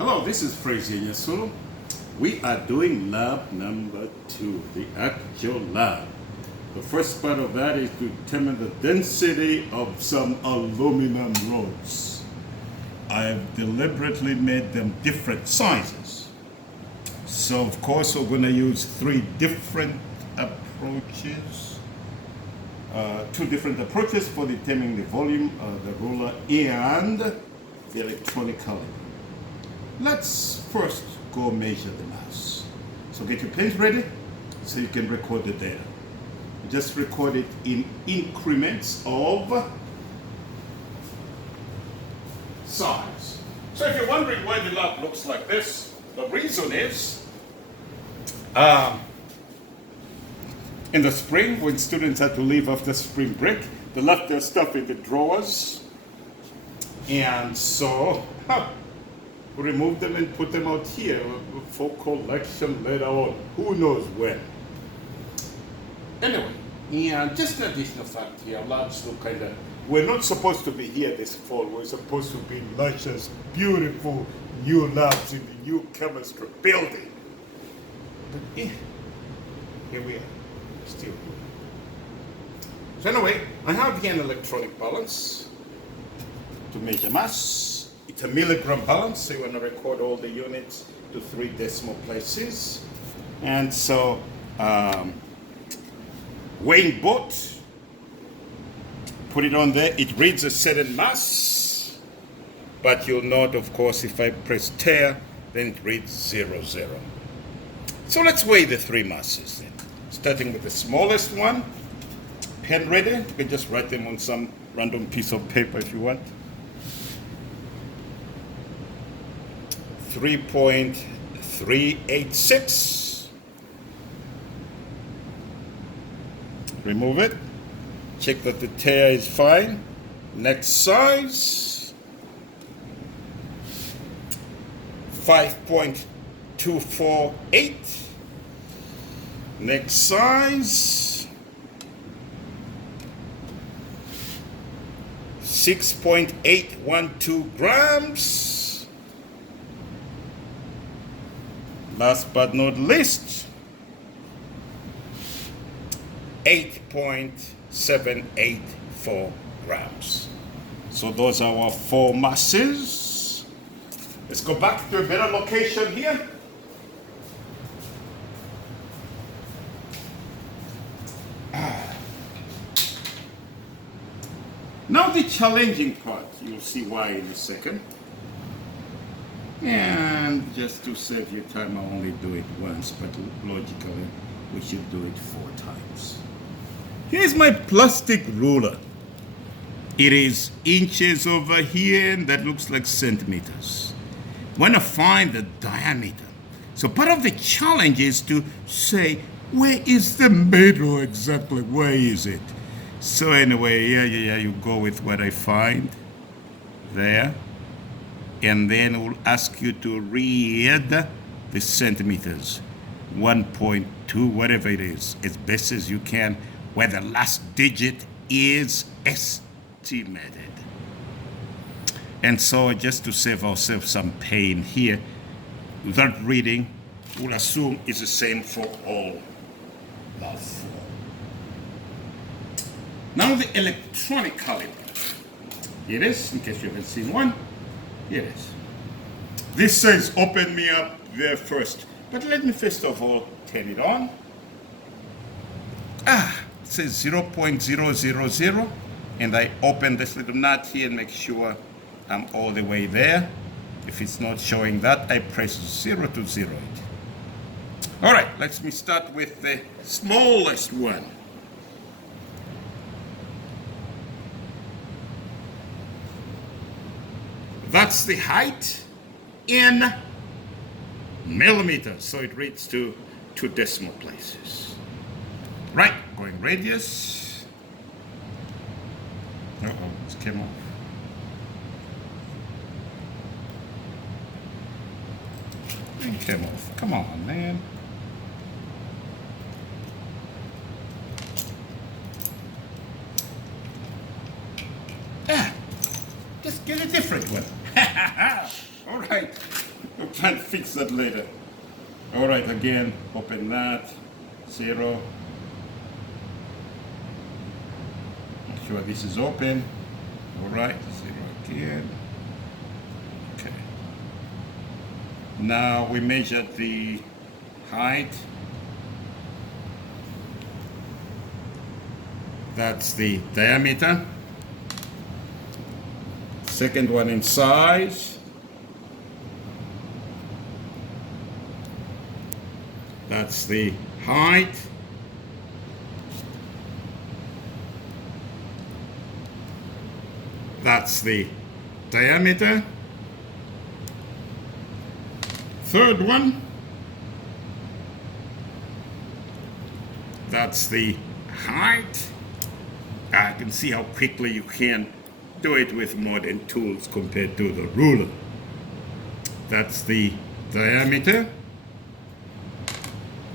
Hello, this is Frazier Nyasulu. We are doing lab number 2, the actual lab. The first part of that is to determine the density of some aluminum rods. I have deliberately made them different sizes. So of course we're going to use 3 different approaches. 2 different approaches for determining the volume of the ruler and the electronic caliber. Let's first go measure the mass. So get your pens ready so you can record the data. Just record it in increments of size. So if you're wondering why the lab looks like this, the reason is in the spring, when students had to leave after spring break, they left their stuff in the drawers, and so we removed them and put them out here for collection later on. Who knows when? Anyway, and just an additional fact here, labs look kind of, we're not supposed to be here this fall. We're supposed to be in luscious, beautiful new labs in the new chemistry building. But here we are, still. So anyway, I have here an electronic balance to measure mass. It's a milligram balance, so you want to record all the units to 3 decimal places. And so, weighing boat, put it on there. It reads a certain mass, but you'll note, of course, if I press tear, then it reads 0, 0. So let's weigh the 3 masses then. Starting with the smallest one. Pen ready? You can just write them on some random piece of paper if you want. 3.386. Remove it. Check that the tear is fine. Next size. 5.248. Next size. 6.812 grams. Last but not least, 8.784 grams. So those are our 4 masses. Let's go back to a better location here. Now the challenging part, you'll see why in a second. And just to save you time, I'll only do it once, but logically, we should do it 4 times. Here's my plastic ruler. It is inches over here, and that looks like centimeters. Want to find the diameter. So part of the challenge is to say, where is the middle exactly? Where is it? So anyway, you go with what I find there. And then we'll ask you to read the centimeters, 1.2, whatever it is, as best as you can, where the last digit is estimated. And so just to save ourselves some pain here, without reading, we'll assume it's the same for all the 4. Now the electronic caliber. Here it is, in case you haven't seen one. Here it is. This says open me up there first. But let me first of all turn it on. It says 0.000. And I open this little nut here and make sure I'm all the way there. If it's not showing that, I press 0 to 0 it. All right, let me start with the smallest one. That's the height in millimeters. So it reads to 2 decimal places. Right, going radius. It came off. It came off. Come on, man. Just get a different one. All right. try and fix that later. All right, again, open that, 0. Make sure this is open. All right, 0 again. Okay. Now we measure the height. That's the diameter. Second one in size. That's the height. That's the diameter. Third one. That's the height. I can see how quickly you can do it with modern tools compared to the ruler. That's the diameter.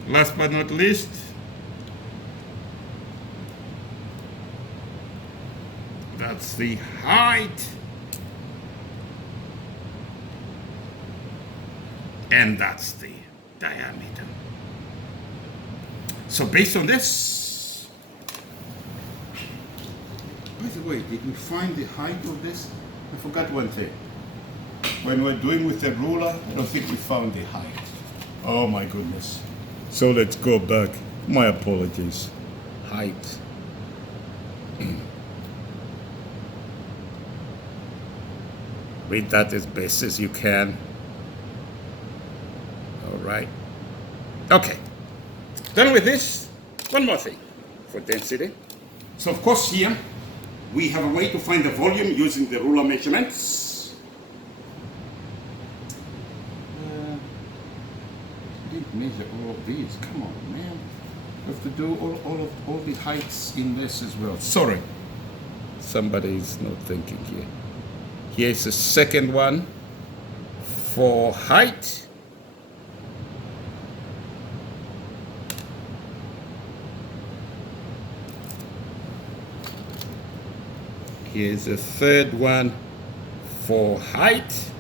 Last but not least, that's the height. And that's the diameter. So based on this, by the way, did we find the height of this? I forgot one thing. When we're doing with the ruler, I don't think we found the height. Oh my goodness. So let's go back. My apologies. Height. Read that as best as you can. All right. Okay. Done with this. One more thing for density. So of course here we have a way to find the volume using the ruler measurements. Didn't measure all of these. Come on, man. We have to do all the heights in this as well. Sorry. Somebody's not thinking here. Here's the second one for height. Here's the third one for height.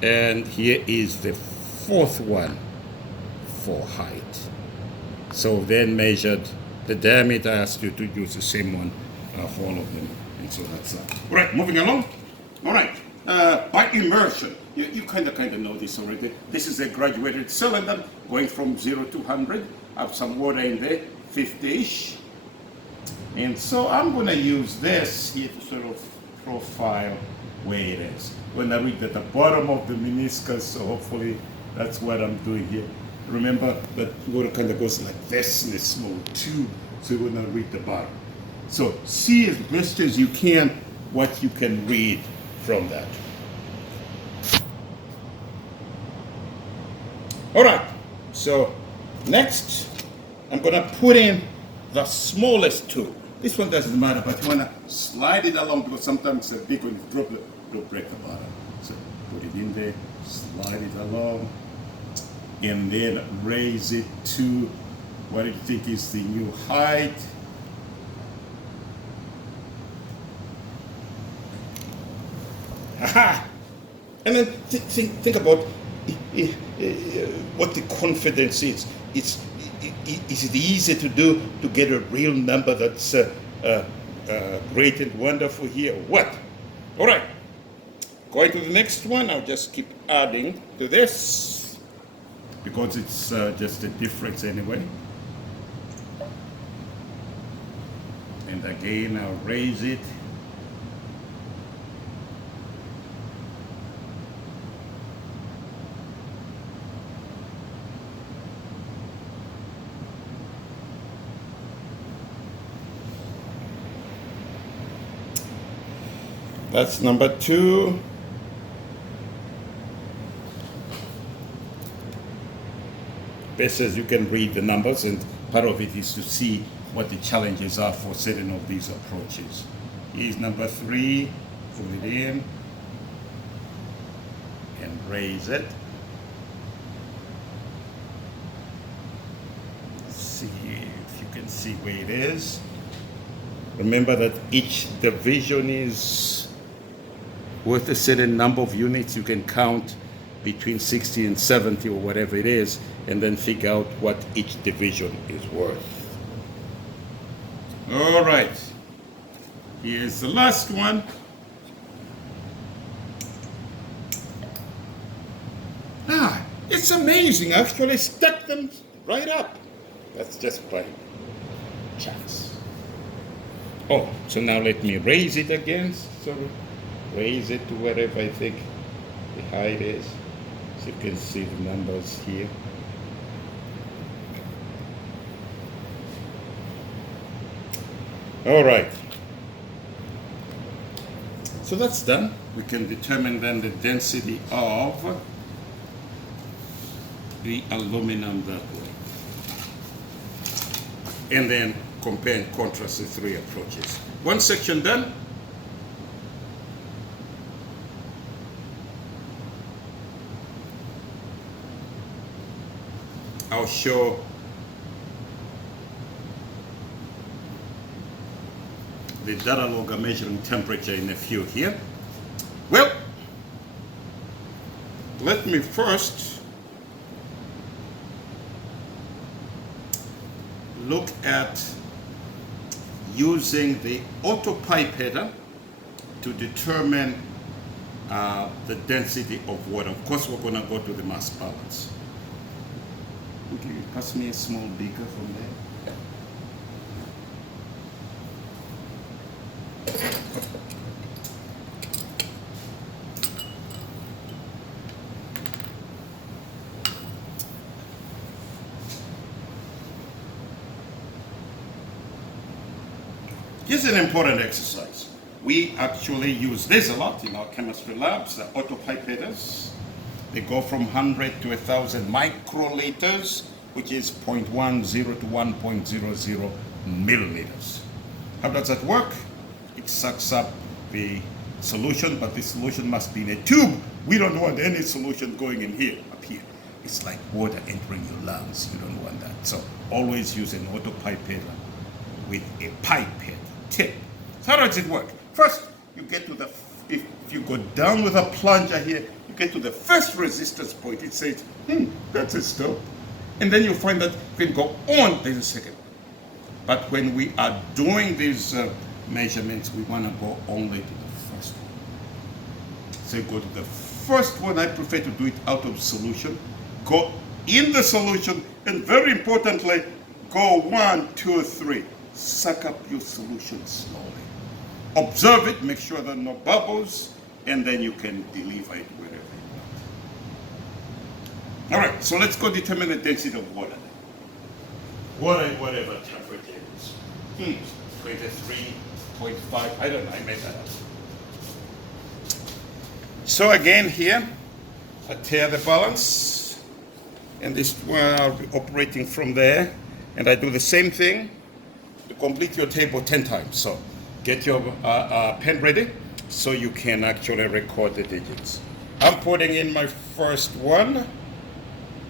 And here is the fourth one for height. So then measured the diameter. I asked you to use the same one for all of them. And so that's that. All right, moving along. All right, by immersion, you kind of know this already. This is a graduated cylinder going from 0 to 100. I have some water in there, 50-ish. And so I'm going to use this here to sort of profile where it is. When I read at the bottom of the meniscus, so hopefully that's what I'm doing here. Remember that water kind of goes like this in a small tube, so when I read the bottom. So see as best as you can what you can read from that. All right, so next I'm going to put in the smallest tool. This one doesn't matter, but you want to slide it along because sometimes the big one, you drop it, it'll break the bottom. So put it in there, slide it along, and then raise it to what do you think is the new height. Aha! And then think about what the confidence is. Is it easy to do to get a real number that's great and wonderful here? What? All right. Going to the next one, I'll just keep adding to this because it's just a difference anyway. And again, I'll raise it. That's number 2. Best as you can read the numbers, and part of it is to see what the challenges are for certain of these approaches. Here's number 3. Put it in and raise it. See if you can see where it is. Remember that each division is worth a certain number of units, you can count between 60 and 70 or whatever it is, and then figure out what each division is worth. All right, here's the last one. It's amazing. I actually stuck them right up. That's just by chance. Oh, so now let me raise it again. So raise it to wherever I think the height is. So you can see the numbers here. All right. So that's done. We can determine then the density of the aluminum that way. And then compare and contrast the three approaches. One section done. I'll show the data logger measuring temperature in a few here. Well, let me first look at using the autopipetter to determine the density of water. Of course, we're going to go to the mass balance. Would you pass me a small beaker from there? Here's an important exercise. We actually use this a lot in our chemistry labs, the autopipetters. They go from 100 to 1,000 microliters, which is 0.10 to 1.00 milliliters. How does that work? It sucks up the solution, but the solution must be in a tube. We don't want any solution going in here, up here. It's like water entering your lungs. You don't want that. So always use an autopipetter with a pipette tip. So how does it work? First, you get to the, if you go down with a plunger here, you get to the first resistance point. It says, that's a stop. And then you find that you can go on, there's a second. But when we are doing these measurements, we want to go only to the first one. So you go to the first one. I prefer to do it out of solution. Go in the solution, and very importantly, go 1, 2, 3. Suck up your solution slowly. Observe it, make sure there are no bubbles, and then you can deliver it wherever you want. All right, so let's go determine the density of water. Water at whatever temperature it is. 23.5, I don't know, I made that up. So again here, I tear the balance, and this we're operating from there, and I do the same thing to complete your table 10 times. So get your pen ready so you can actually record the digits. I'm putting in my first one,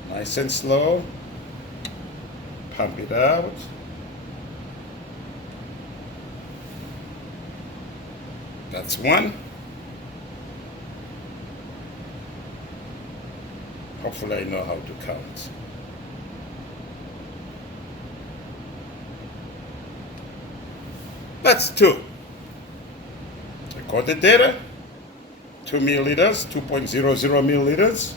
nice and slow. Pump it out. That's one. Hopefully I know how to count. That's 2. Record the data. 2 milliliters, 2.00 milliliters.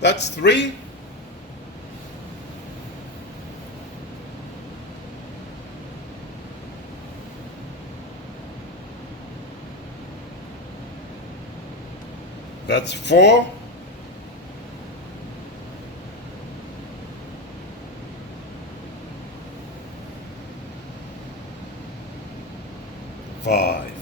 That's 3. That's 4. Five.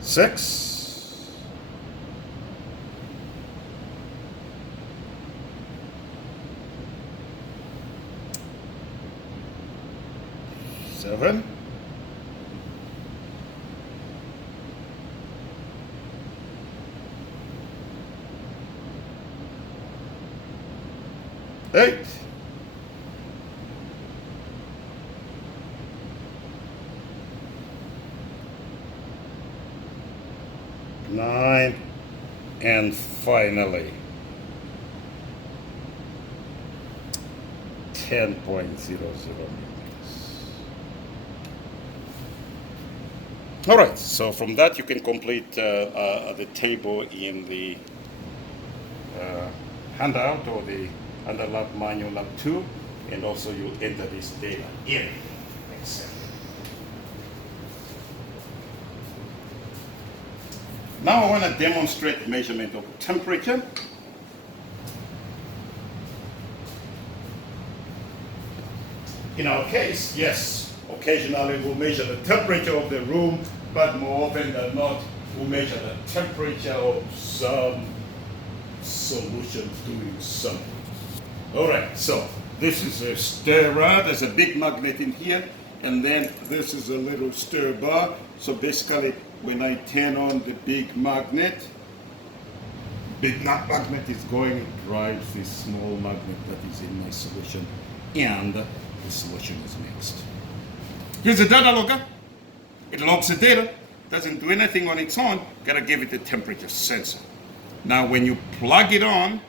6. 7. 8. 8, 9, and finally 10.00 meters. All right, so from that you can complete the table in the handout or the under lab manual lab 2, and also you enter this data in Excel. Now I want to demonstrate measurement of temperature. In our case, yes, occasionally we'll measure the temperature of the room, but more often than not, we'll measure the temperature of some solution doing something. All right, so this is a stirrer. There's a big magnet in here, and then this is a little stir bar. So basically, when I turn on the big magnet is going to drive this small magnet that is in my solution, and the solution is mixed. Here's the data logger. It logs the data, doesn't do anything on its own, gotta give it a temperature sensor. Now when you plug it on,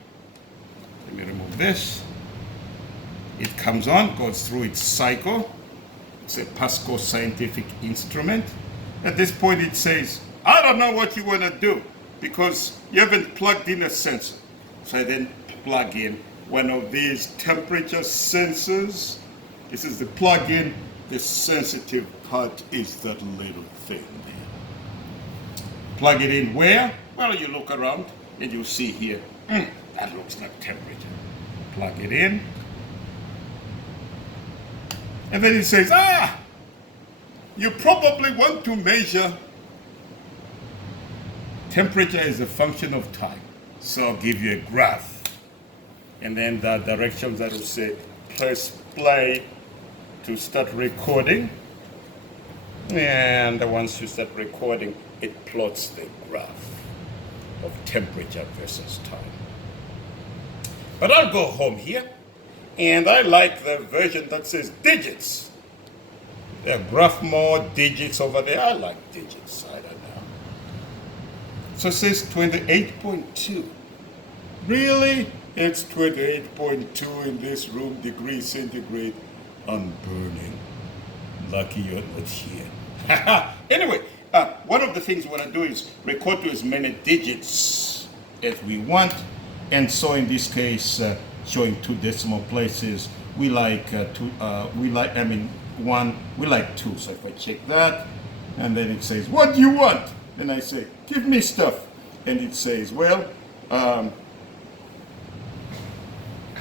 let me remove this, it comes on, goes through its cycle. It's a Pasco scientific instrument. At this point it says, I don't know what you want to do because you haven't plugged in a sensor. So I then plug in one of these temperature sensors. This is the plug-in. The sensitive part is that little thing there. Plug it in where? Well, you look around and you see here, that looks like temperature. Plug it in. And then it says, you probably want to measure temperature as a function of time. So I'll give you a graph. And then the directions that will say, press play to start recording. And once you start recording, it plots the graph of temperature versus time. But I'll go home here, and I like the version that says digits. There are graph mode, digits over there. I like digits, I don't know. So it says 28.2. Really? It's 28.2 in this room, degrees centigrade. I'm burning. Lucky you're not here. Anyway, one of the things we want to do is record to as many digits as we want. And so in this case, showing 2 decimal places, we like 2, we like 2. So if I check that, and then it says, what do you want? And I say, give me stuff. And it says, well, how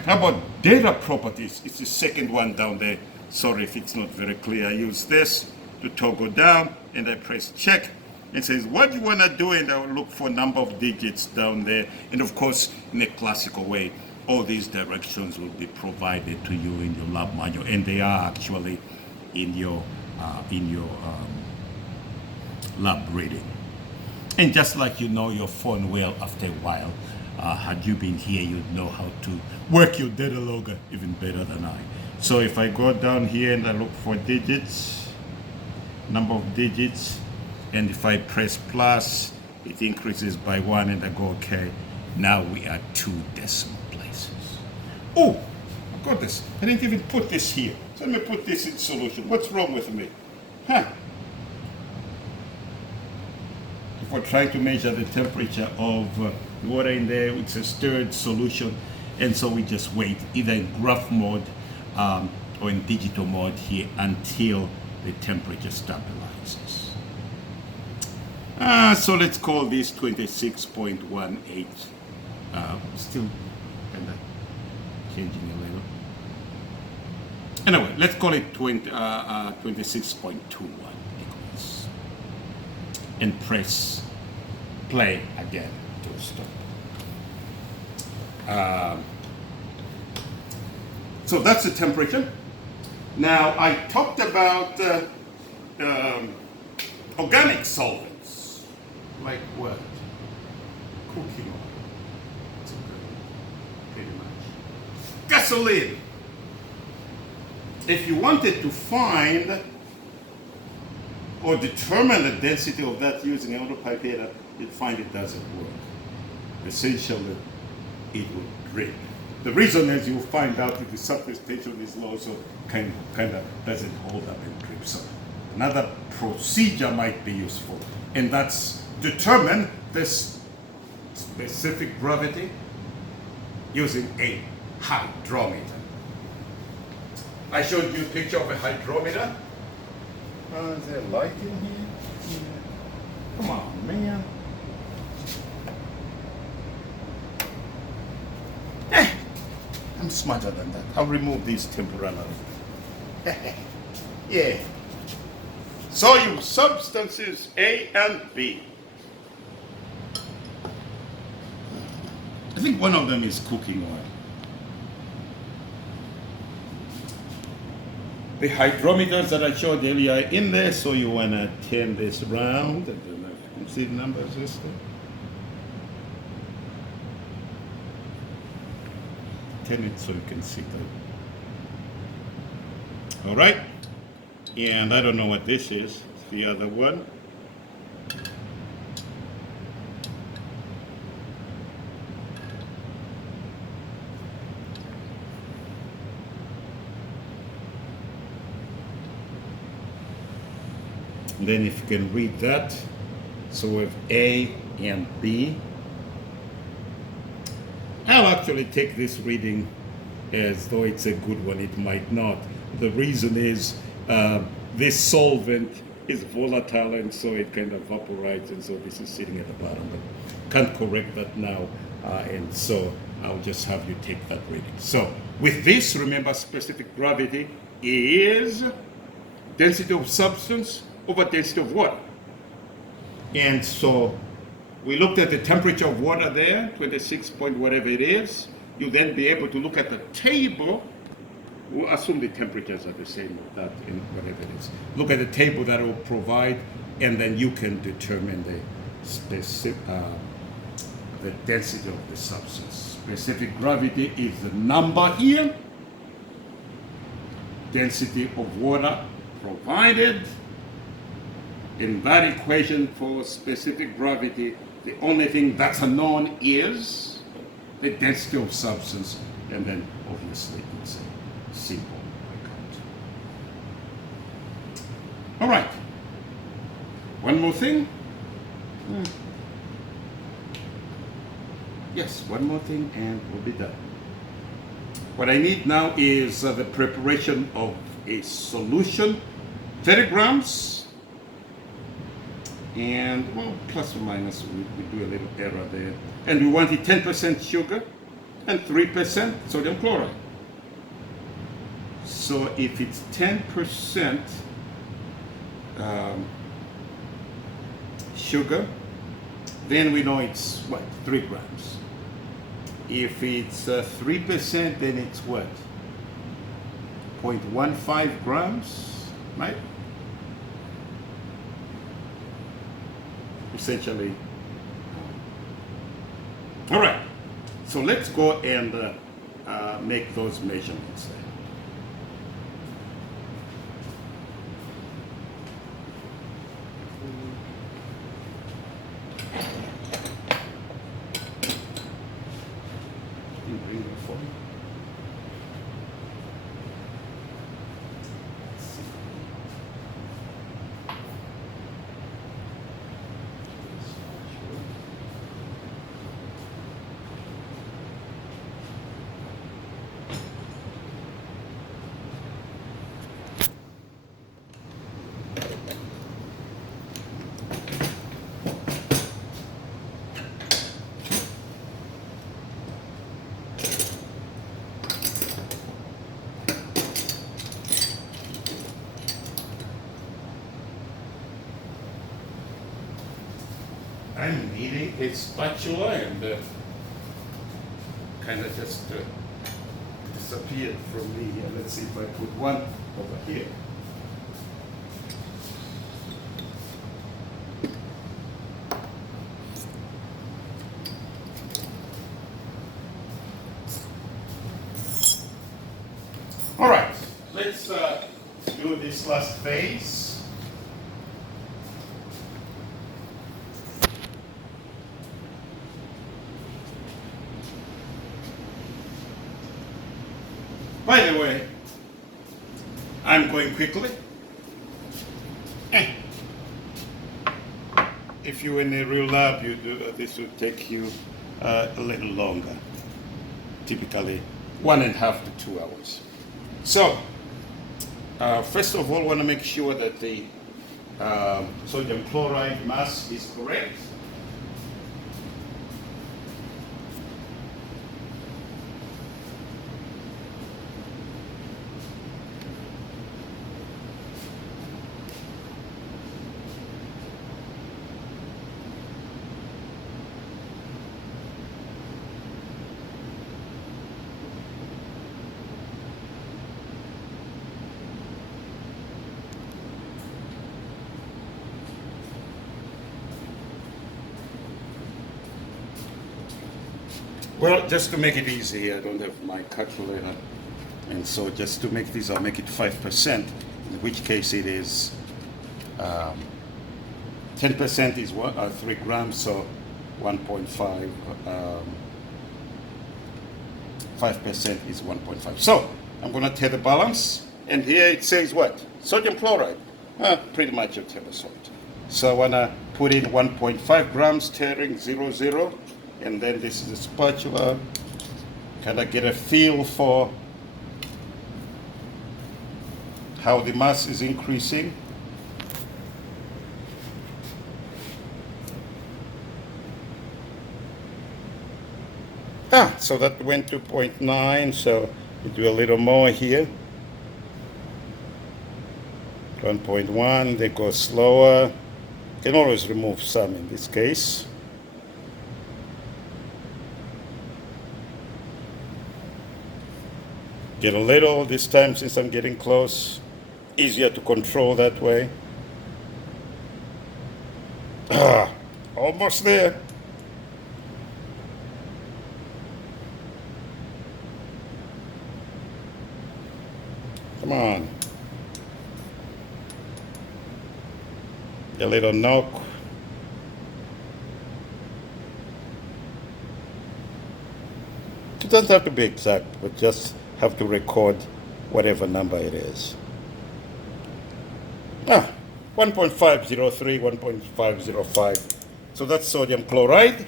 about data properties? It's the second one down there. Sorry if it's not very clear. I use this to toggle down, and I press check. It says, what do you want to do? And I will look for number of digits down there. And of course, in a classical way, all these directions will be provided to you in your lab manual, and they are actually in your lab reading. And just like you know your phone well after a while, had you been here, you'd know how to work your data logger even better than I. So if I go down here and I look for digits, number of digits, and if I press plus, it increases by 1, and I go okay. Now we are 2 decimal places. Oh, I got this. I didn't even put this here. So let me put this in solution. What's wrong with me? If we're trying to measure the temperature of water in there, it's a stirred solution, and so we just wait either in graph mode or in digital mode here until the temperature stabilizes. So let's call this 26.18. Still kind of changing a little. Anyway, let's call it 26.21 degrees. And press play again to stop. So that's the temperature. Now I talked about organic solvents, like what? Cooking oil. That's pretty much. gasoline. If you wanted to find or determine the density of that using an autopipette, you'd find it doesn't work. Essentially, it would drip. The reason is you'll find out if the surface tension is low, so kind of doesn't hold up and drip. So another procedure might be useful, and that's determine this specific gravity using a hydrometer. I showed you a picture of a hydrometer. Is there light in here? Yeah. Come on, man. I'm smarter than that. I'll remove these temporarily. Yeah. Soluble substances A and B. I think one of them is cooking oil. The hydrometers that I showed earlier are in there, so you want to turn this around. I don't know if you can see the numbers this way. Turn it so you can see that. All right. And I don't know what this is. It's the other one. And then if you can read that, so we have A and B. I'll actually take this reading as though it's a good one. It might not. The reason is this solvent is volatile, and so it kind of evaporates, and so this is sitting at the bottom. But can't correct that now, and so I'll just have you take that reading. So with this, remember specific gravity is density of substance over density of water. And so we looked at the temperature of water there, 26 point whatever it is. You'll then be able to look at the table. We'll assume the temperatures are the same with that in whatever it is. Look at the table that will provide, and then you can determine the specific, the density of the substance. Specific gravity is the number here. Density of water provided. In that equation for specific gravity, the only thing that's unknown is the density of substance, and then obviously it's a simple account. All right. One more thing. Yes, one more thing and we'll be done. What I need now is the preparation of a solution, 30 grams. And, well, plus or minus, we do a little error there. And we wanted 10% sugar and 3% sodium chloride. So if it's 10% sugar, then we know it's what, 3 grams. If it's 3%, then it's what, 0.15 grams, right? Essentially. All right, so let's go and make those measurements then. Can you bring that for me? I'm needing a spatula, and kind of just disappeared from me here. Let's see if I put one over here. All right, let's do this last phase. By the way, I'm going quickly. If you're in a real lab, this would take you a little longer, typically 1.5 to 2 hours. So, first of all, want to make sure that the sodium chloride mass is correct. Well, just to make it easy, I don't have my calculator. And so just to make this, I'll make it 5%, in which case it is 10% is 3 grams, so 1.5, 5% is 1.5. So I'm going to take the balance, and here it says what? Sodium chloride. Pretty much a table salt. So I want to put in 1.5 grams, tearing 0, and then this is a spatula. Kind of get a feel for how the mass is increasing. So that went to 0.9, so we do a little more here. 1.1, they go slower. Can always remove some in this case. Get a little this time, since I'm getting close. Easier to control that way. Almost there. Come on. A little knock. It doesn't have to be exact, but just have to record whatever number it is. 1.503, 1.505. So that's sodium chloride.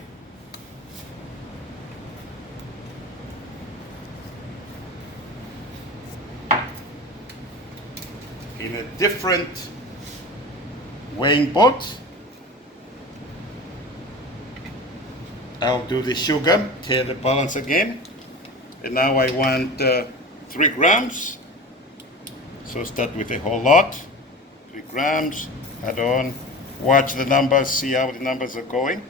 In a different weighing pot, I'll do the sugar, tear the balance again. And now I want 3 grams. So start with a whole lot. 3 grams, add on. Watch the numbers, see how the numbers are going.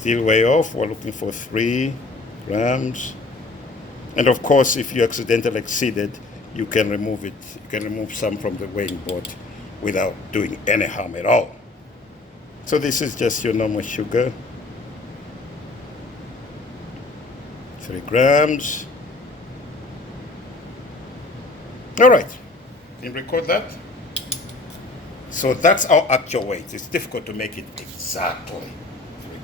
Still way off, we're looking for 3 grams. And of course, if you accidentally exceeded, you can remove it. You can remove some from the weighing board without doing any harm at all. So this is just your normal sugar. 3 grams. All right, can you record that? So that's our actual weight. It's difficult to make it exactly 3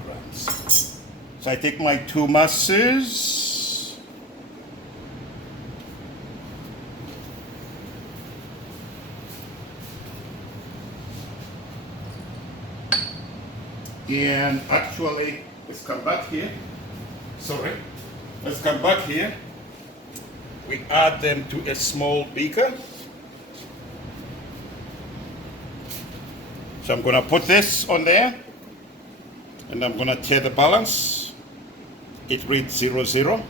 grams. So I take my 2 masses. And actually, let's come back here. Sorry. Let's come back here. We add them to a small beaker. So I'm going to put this on there. And I'm going to tear the balance. It reads 00.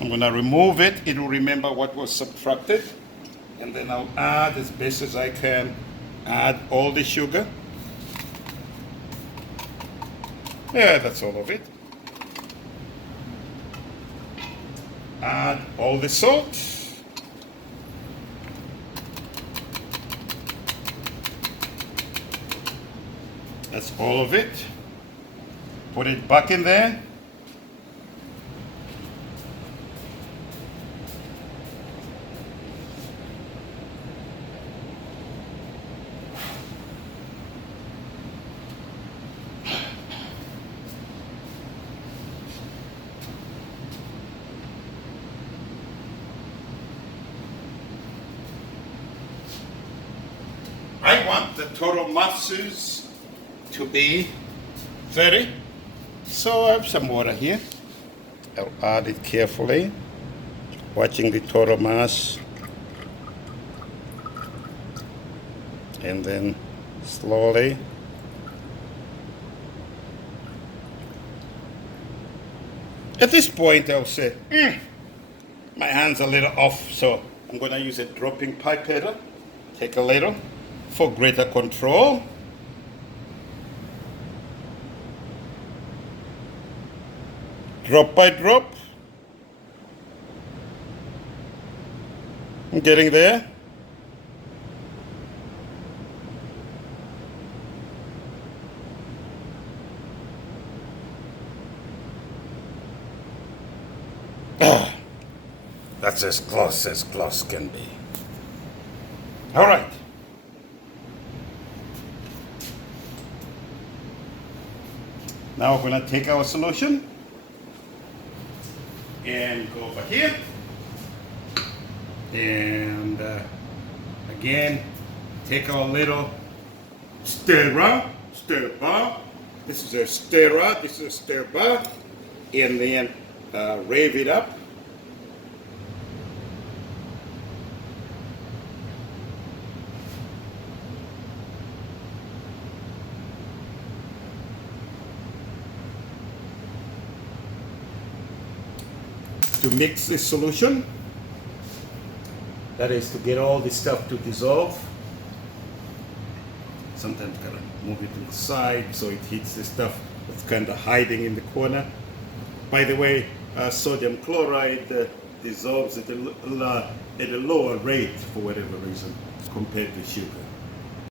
I'm going to remove it. It will remember what was subtracted. And then I'll add as best as I can. Add all the sugar. Yeah, that's all of it. Add all the salt. That's all of it. Put it back in there. I want the total masses to be 30. So I have some water here. I'll add it carefully, watching the total mass. And then slowly. At this point, I'll say, my hand's a little off, so I'm going to use a dropping pipette. Take a little for greater control. Drop by drop. I'm getting there. That's as close can be. All right. Now we're going to take our solution and go over here. And again, take our little stirrer. This is a stirrer, this is a stirrer. And then rave it up. To mix this solution, that is to get all this stuff to dissolve. Sometimes gotta move it to the side so it hits the stuff that's kind of hiding in the corner. By the way, sodium chloride dissolves at a lower rate for whatever reason compared to sugar.